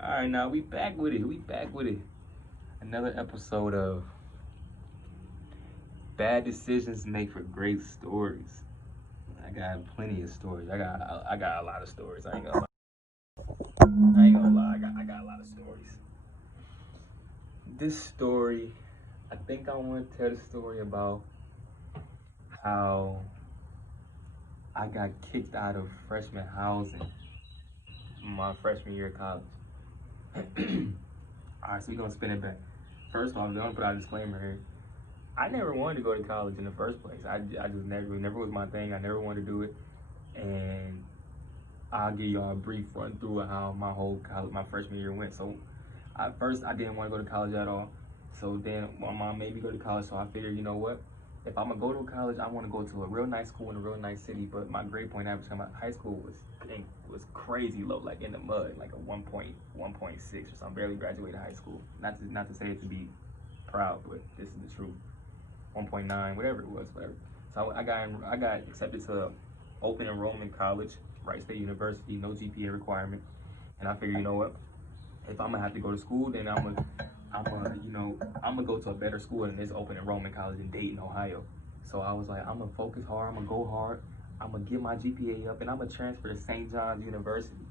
All right, now we back with it. We back with it. Another episode of Bad Decisions Make for Great Stories. I got plenty of stories. I got a lot of stories. I ain't gonna lie. I ain't gonna lie. I got a lot of stories. This story, I think I want to tell the story about how I got kicked out of freshman housing my freshman year of college. All right, so we're gonna spin it back. First off, I'm gonna put out a disclaimer here. I never wanted to go to college in the first place. I just never was my thing. I never wanted to do it. And I'll give y'all a brief run through of how my whole college, my freshman year went. So at first I didn't want to go to college at all. So then my mom made me go to college. So I figured, you know what? If I'm gonna go to college, I want to go to a real nice school in a real nice city. But my grade point average coming out of high school was crazy low, like in the mud, like a 1.6 or something. Barely graduated high school. Not to say it to be proud, but this is the truth. 1.9, whatever it was, whatever. So I got accepted to open enrollment college, Wright State University, no GPA requirement. And I figured, you know what? If I'm gonna have to go to school, then I'm gonna go to a better school than this open enrollment college in Dayton, Ohio. So I was like, I'm gonna focus hard, I'm gonna go hard, I'm gonna get my GPA up, and I'm gonna transfer to St. John's University.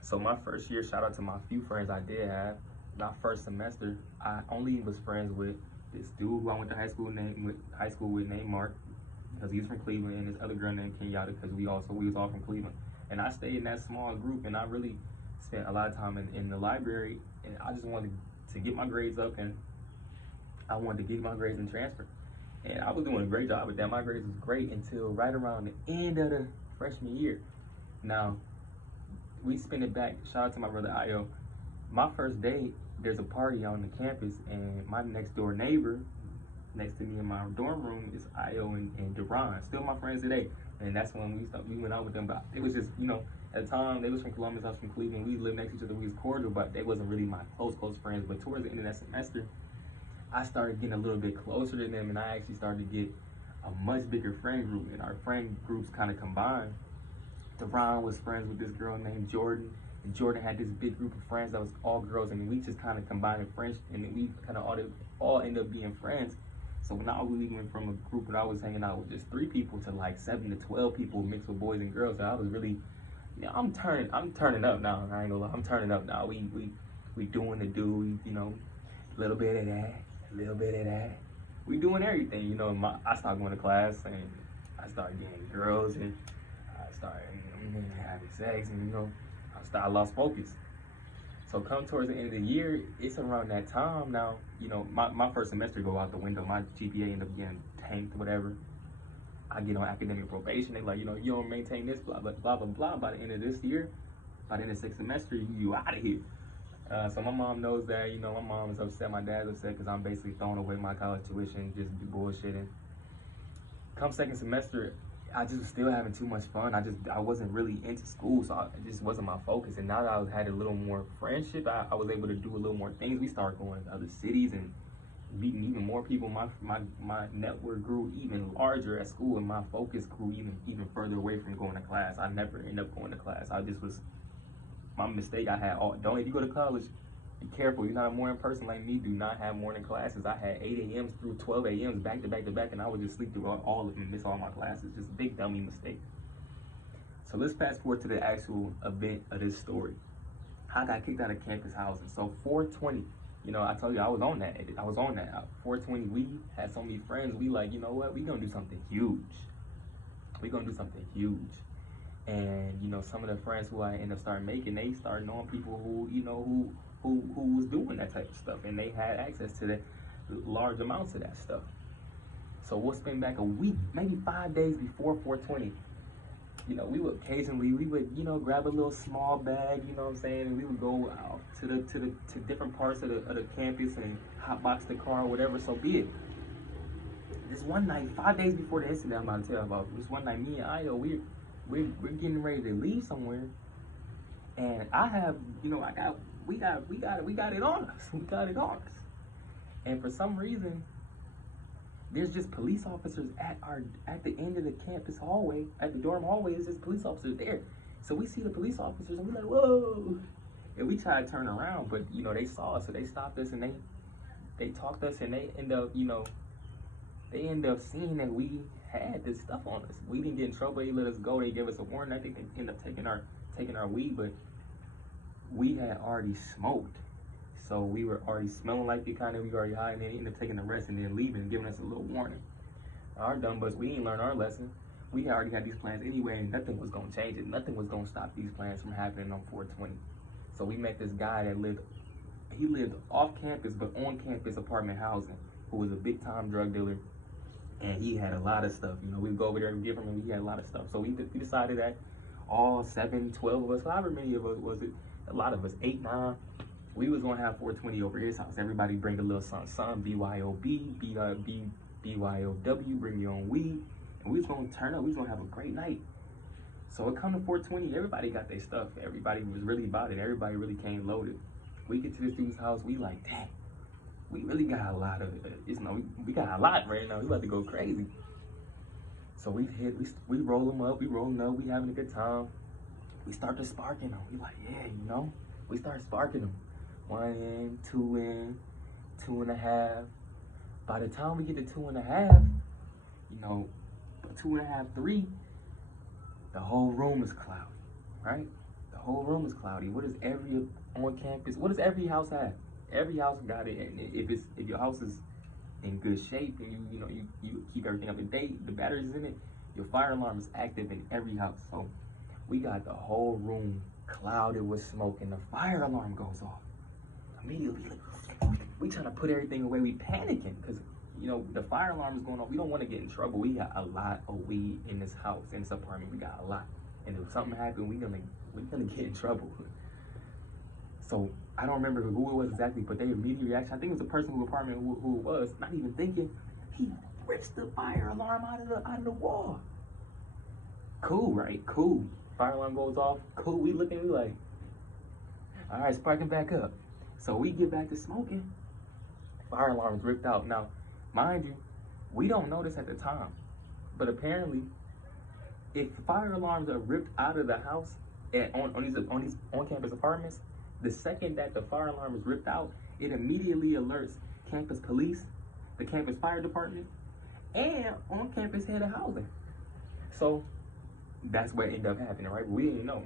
So my first year, shout out to my few friends I did have. My first semester, I only was friends with this dude who I went to high school with named Mark, because he's from Cleveland, and this other girl named Kenyatta, because we was all from Cleveland. And I stayed in that small group, and I really spent a lot of time in the library, and I just wanted to get my grades up, and I wanted to get my grades and transfer. And I was doing a great job with that. My grades was great until right around the end of the freshman year. Now, we spin it back. Shout out to my brother Io. My first day, there's a party on the campus, and my next door neighbor, next to me in my dorm room, is Io and Duran. Still my friends today. And that's when we went out with them. But it was just, at the time, they was from Columbus, I was from Cleveland. We lived next to each other. We was cordial, but they wasn't really my close friends. But towards the end of that semester, I started getting a little bit closer to them, and I actually started to get a much bigger friend group. And our friend groups kind of combined. Deron was friends with this girl named Jordan, and Jordan had this big group of friends that was all girls, and we just kind of combined in French, and then we kind of all ended up being friends. So now we went from a group that I was hanging out with just 3 people to like 7 to 12 people mixed with boys and girls. So I was really, I'm turning up now. I ain't gonna lie, I'm turning up now. We doing the do, a little bit of that, a little bit of that. We doing everything, I started going to class, and I started getting girls, and I started having sex, and I lost focus. So come towards the end of the year, it's around that time now, my first semester go out the window. My GPA ended up getting tanked, whatever. I get on academic probation. They like, you don't maintain this, blah, blah, blah, blah, blah. By the end of this year, by the end of 6th semester, you out of here. So my mom knows that, my mom is upset, my dad's upset, because I'm basically throwing away my college tuition, just bullshitting. Come 2nd semester, I just was still having too much fun. I wasn't really into school, so it just wasn't my focus. And now that I had a little more friendship, I was able to do a little more things. We started going to other cities and meeting even more people. My network grew even larger at school, and my focus grew even further away from going to class. I never ended up going to class. I just was, my mistake I had. Don't, if you go to college, be careful. You're not a morning person like me. Do not have morning classes. I had 8 a.m.s through 12 a.m.s back to back to back, and I would just sleep through all of them and miss all my classes. Just a big dummy mistake. So let's fast forward to the actual event of this story. I got kicked out of campus housing. So 420, I told you I was on that. 420, we had so many friends. We like, you know what? We gonna do something huge. And some of the friends who I ended up starting making, they started knowing people who was doing that type of stuff, and they had access to that large amounts of that stuff. So we'll spend back a week, maybe 5 days before 420. We would occasionally grab a little small bag, you know what I'm saying, and we would go out to different parts of the campus and hotbox the car or whatever. So be it. This one night, 5 days before the incident I'm about to tell about, this one night, me and Io, we're getting ready to leave somewhere, and I have, we got it on us. We got it on us. And for some reason, there's just police officers at the end of the campus hallway, at the dorm hallway. There's just police officers there. So we see the police officers, and we're like, whoa. And we tried to turn around, but you know, they saw us, so they stopped us and they talked us, and they end up, you know, they end up seeing that we had this stuff on us. We didn't get in trouble. They let us go. They gave us a warning. I think they ended up taking our weed, but we had already smoked. So we were already smelling like it, kind of. We were already high, and they ended up taking the rest and then leaving and giving us a little warning. Our dumb butts, we didn't learn our lesson. We already had these plans anyway, and nothing was gonna change it. Nothing was gonna stop these plans from happening on 420. So we met this guy that lived off campus, but on campus apartment housing, who was a big time drug dealer, and he had a lot of stuff. You know, we'd go over there and give him, he had a lot of stuff. So we decided that all 7, 12 of us, however many of us was it, a lot of us, 8, 9, we was gonna have 420 over his house. Everybody bring a little something, BYOB, BYOW, bring your own weed, and we was gonna turn up, we was gonna have a great night. So it come to 420, everybody got their stuff. Everybody was really about it. Everybody really came loaded. We get to this dude's house, we like, dang, we really got a lot of it. You know, we got a lot right now. We about to go crazy. So we roll them up, we having a good time. We start to sparking them. We like, yeah, you know, we start sparking them. 1 in, 2 in, 2.5. By the time we get to 2.5, you know, 2.5, 3, the whole room is cloudy, right? The whole room is cloudy. What does every on campus, what does every house have? Every house got it, and if your house is in good shape and you keep everything up to date, the batteries in it, your fire alarm is active in every house. So we got the whole room clouded with smoke, and the fire alarm goes off. Immediately, we trying to put everything away. We panicking because you know the fire alarm is going off. We don't want to get in trouble. We got a lot of weed in this house, in this apartment. We got a lot, and if something happened, we're gonna get in trouble. So I don't remember who it was exactly, but their immediate reaction, I think it was the person who apartment who it was, not even thinking, he rips the fire alarm out of the wall. Cool, right? Cool. Fire alarm goes off. Cool. We looking, we like, all right, sparking back up. So we get back to smoking. Fire alarm's ripped out. Now, mind you, we don't know this at the time, but apparently, if fire alarms are ripped out of the house and on these on-campus apartments, the second that the fire alarm is ripped out, it immediately alerts campus police, the campus fire department, and on-campus head of housing. So that's what ended up happening, right? But we didn't know.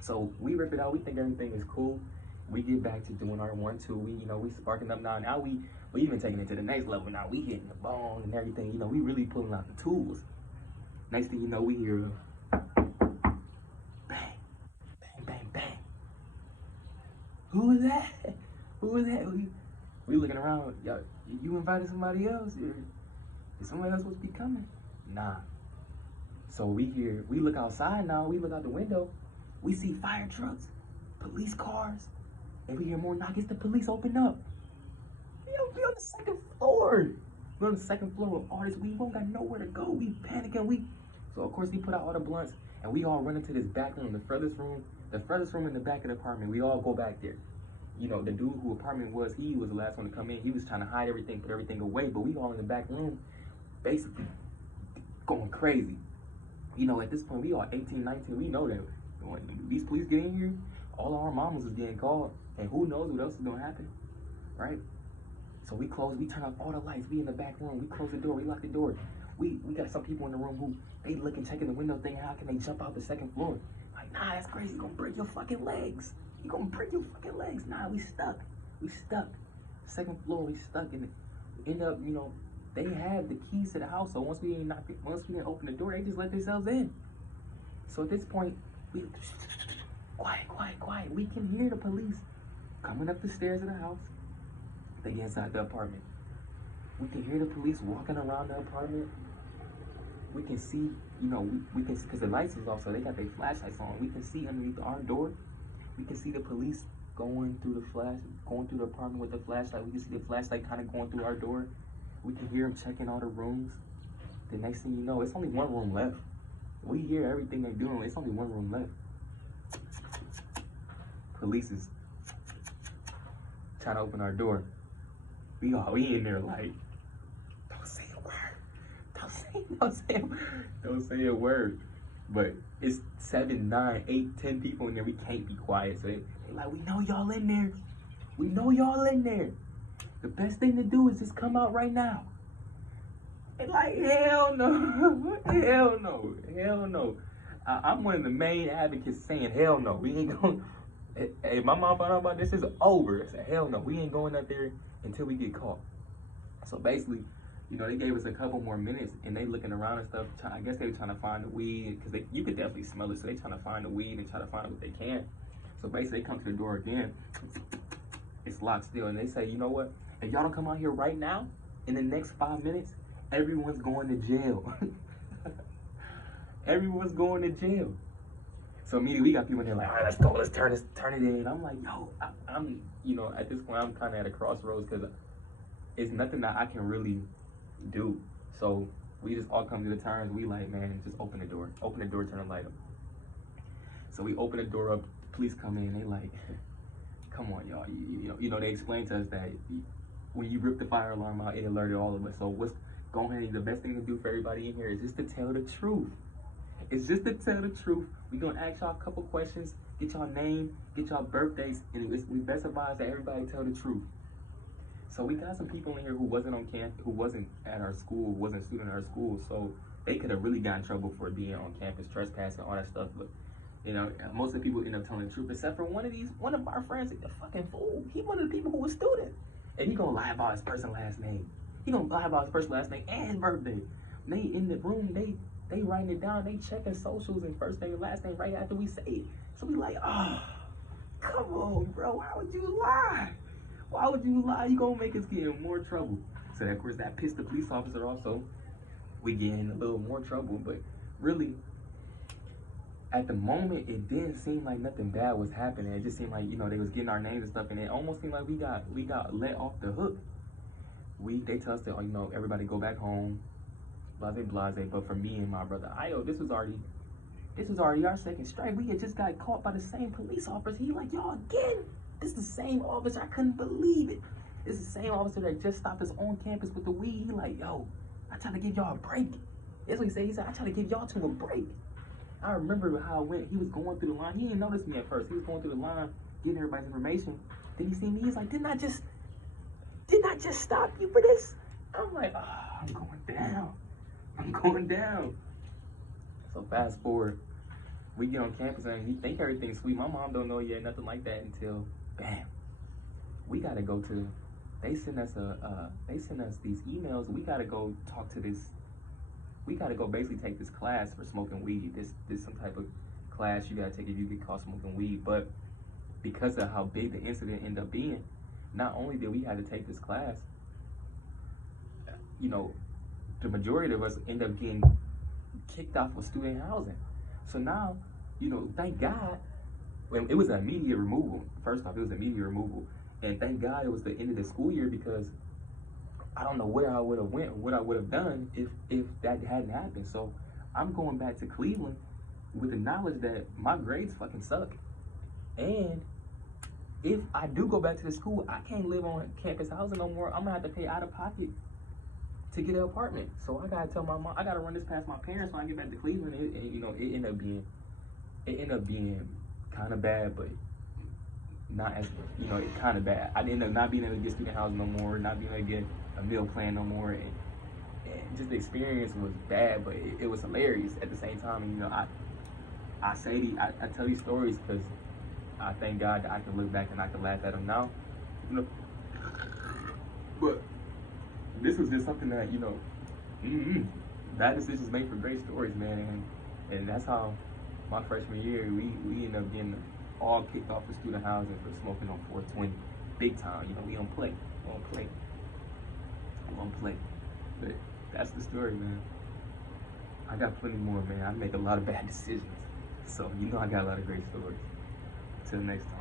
So we rip it out. We think everything is cool. We get back to doing our 1, 2. We sparking up now. Now we even taking it to the next level. Now we hitting the bone and everything. We really pulling out the tools. Next thing you know, we hear bang, bang, bang, bang. Who is that? Who is that? We looking around. Yo, you invited somebody else? Is somebody else supposed to be coming? Nah. So we look outside now. We look out the window. We see fire trucks, police cars, and we hear more knockings. The police open up. We on the second floor. We're on the second floor with all this weed. We don't got nowhere to go. We panicking. So of course we put out all the blunts, and we all run into this back room, the furthest room in the back of the apartment. We all go back there. The dude who apartment was, he was the last one to come in. He was trying to hide everything, put everything away, but we all in the back room, basically going crazy. At this point, we all 18, 19. We know that when these police get in here, all our mamas is getting called, and who knows what else is gonna happen, right? So we turn off all the lights. We in the back room. We close the door. We lock the door. We got some people in the room who they looking, checking the window, thinking, how can they jump out the second floor? Like, nah, that's crazy. You're gonna break your fucking legs. You're gonna break your fucking legs. Nah, we stuck. Second floor, we stuck in it. We end up, they have the keys to the house. So once we didn't open the door, they just let themselves in. So at this point, we quiet. We can hear the police coming up the stairs of the house. They get inside the apartment. We can hear the police walking around the apartment. We can see, we can, because the lights is off, so they got their flashlights on. We can see underneath our door. We can see the police going through the apartment with the flashlight. We can see the flashlight kind of going through our door. We can hear them checking all the rooms. The next thing you know, it's only one room left. We hear everything they're doing. It's only one room left. Police is trying to open our door. We in there like, don't say a word. Don't say a word. But it's 7, 9, 8, 10 people in there. We can't be quiet. So they like, we know y'all in there. We know y'all in there. The best thing to do is just come out right now. And like, hell no. Hell no. Hell no. I'm one of the main advocates saying, hell no. We ain't going. Hey, my mom found out about this, is over. I said, hell no. We ain't going up there until we get caught. So basically, you know, they gave us a couple more minutes, and they looking around and stuff. I guess they were trying to find the weed, because you could definitely smell it. So they trying to find the weed and try to find what they can. So basically, they come to the door again. It's locked still, and they say, you know what? If y'all don't come out here right now, in the next 5 minutes, everyone's going to jail. Everyone's going to jail. So immediately we got people in there like, all right, let's go, let's turn it in. I'm like, yo, I'm, you know, at this point, I'm kind of at a crossroads, because it's nothing that I can really do. So we just all come to the terms. We like, man, just open the door, turn the light up. So we open the door up, police come in, they like, come on, y'all. You know, they explained to us that when you rip the fire alarm out, it alerted all of us. So what's going on? The best thing to do for everybody in here is just to tell the truth. It's just to tell the truth. We're gonna ask y'all a couple questions, get y'all name, get y'all birthdays, and we best advise that everybody tell the truth. So we got some people in here who wasn't on campus, who wasn't at our school, wasn't a student at our school, so they could have really gotten in trouble for being on campus, trespassing, all that stuff. But you know, most of the people end up telling the truth, except for one of our friends, the fucking fool. He one of the people who was student, and he gonna lie about his person's last name. He gonna lie about his person's last name and his birthday. When they in the room, they writing it down, they checking socials and first name and last name right after we say it. So we like, oh, come on, bro, why would you lie? Why would you lie? You gonna make us get in more trouble. So of course that pissed the police officer also. We get in a little more trouble, but really, at the moment, it didn't seem like nothing bad was happening. It just seemed like, you know, they was getting our names and stuff, and it almost seemed like we got let off the hook. They tell us that, you know, everybody go back home, blase. But for me and my brother Io, this was already our second strike. We had just got caught by the same police officer. He like, y'all again? This is the same officer. I couldn't believe it. This is the same officer that just stopped us on campus with the weed. He like, yo, I tried to give y'all a break. That's what he said. He said, I tried to give y'all two a break. I remember how it went. He was going through the line. He didn't notice me at first. He was going through the line, getting everybody's information. Then he seen me. He's like, didn't I just stop you for this? I'm like, oh, I'm going down. So fast forward, we get on campus and he think everything's sweet. My mom don't know yet, nothing like that, until bam, we gotta go to. They send us these emails. We gotta go talk to this. We gotta go basically take this class for smoking weed. This some type of class you gotta take if you get caught smoking weed. But because of how big the incident ended up being, not only did we have to take this class, you know, the majority of us end up getting kicked off of student housing. So now, you know, thank God, when it was an immediate removal. First off, it was immediate removal. And thank God it was the end of the school year, because I don't know where I would have went or what I would have done if that hadn't happened. So I'm going back to Cleveland with the knowledge that my grades fucking suck. And if I do go back to the school, I can't live on campus housing no more. I'm gonna have to pay out of pocket to get an apartment. So I gotta tell my mom, I gotta run this past my parents when I get back to Cleveland. You know, it ended up being kind of bad, but not as, you know, kind of bad. I ended up not being able to get student housing no more, not being able to get a meal plan no more, and just the experience was bad, but it was hilarious at the same time. And you know, I tell these stories because I thank God that I can look back and I can laugh at them now. You know, but this was just something that, you know, bad decisions make for great stories, man. And that's how my freshman year, we ended up getting all kicked off of student housing for smoking on 420. Big time, you know, we don't play. But that's the story, man. I got plenty more, man. I make a lot of bad decisions. So, you know, I got a lot of great stories. Until next time.